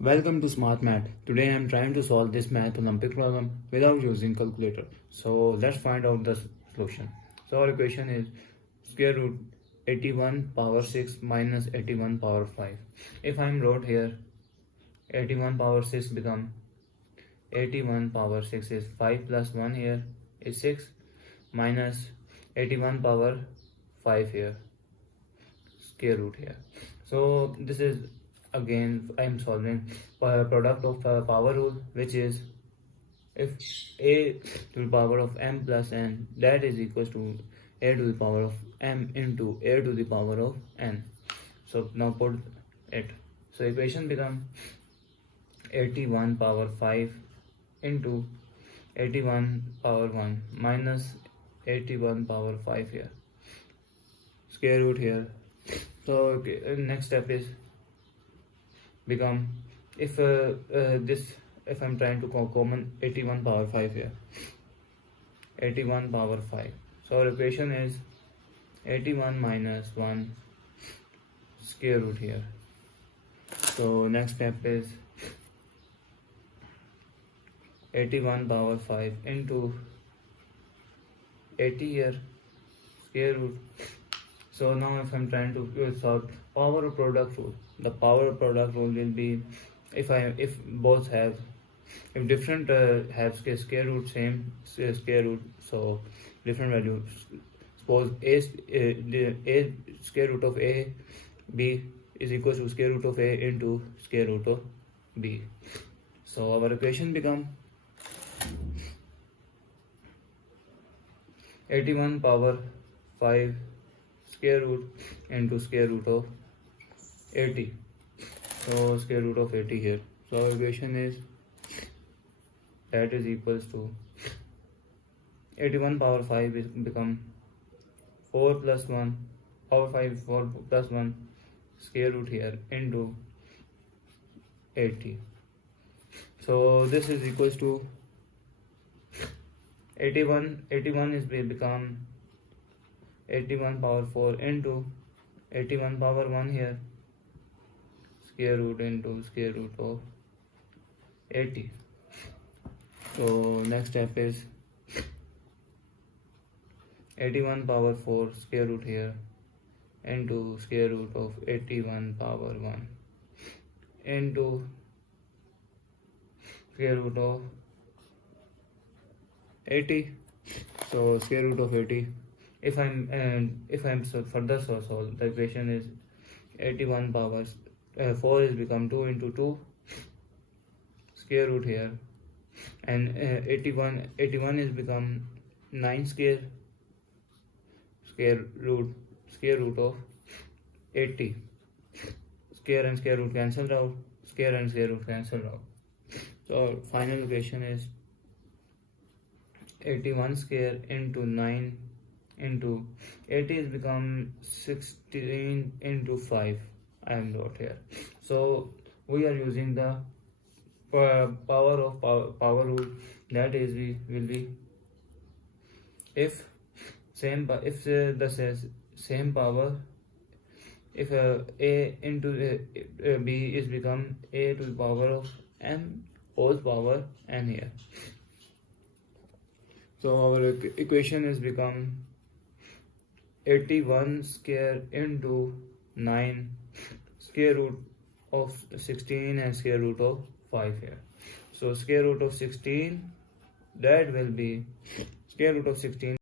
Welcome to Smart Math. Today I am trying to solve this math Olympic problem without using calculator. So let's find out the solution. So our equation is square root 81 power 6 minus 81 power 5. If I am wrote here 81 power 6 become 81 power 6 is 5 plus 1 here is 6 minus 81 power 5 here square root here. So this is again I'm solving product of power rule, which is if a to the power of m plus n, that is equals to a to the power of m into a to the power of n. So now put it. So equation become 81 power 5 into 81 power 1 minus 81 power 5 here square root here. So okay, next step is become if if I'm trying to common 81 power 5 here 81 power 5. So our equation is 81 minus 1 square root here. So next step is 81 power 5 into 80 here square root. So now if I'm trying to solve power of product rule, the power of product rule will be if both have if different have square root same square root, so different value. Suppose a square root of a b is equal to square root of a into square root of b. So our equation become 81 power 5 square root into square root of 80. So square root of 80 here. So our equation is that is equals to 81 power 5 is become 4 plus 1 power 5 4 plus 1 square root here into 80. So this is equals to 81 is become 81 power 4 into 81 power 1 here square root into square root of 80. So next step is 81 power 4 square root here into square root of 81 power 1 into square root of 80. So square root of 80. If I'm further solve, the equation is 81 power 4 is become 2 into 2 square root here, and 81 is become 9 square root of 80. Square and square root cancelled out, square and square root cancelled out. So final equation is 81 square into 9 into 80 is become 16 into 5. I am not here. So we are using the power rule, that is we will be if the same power, if a into b is become a to the power of m whole power n here. So our equation is become 81 square into 9 square root of 16 and square root of 5 here. So square root of 16, that will be square root of 16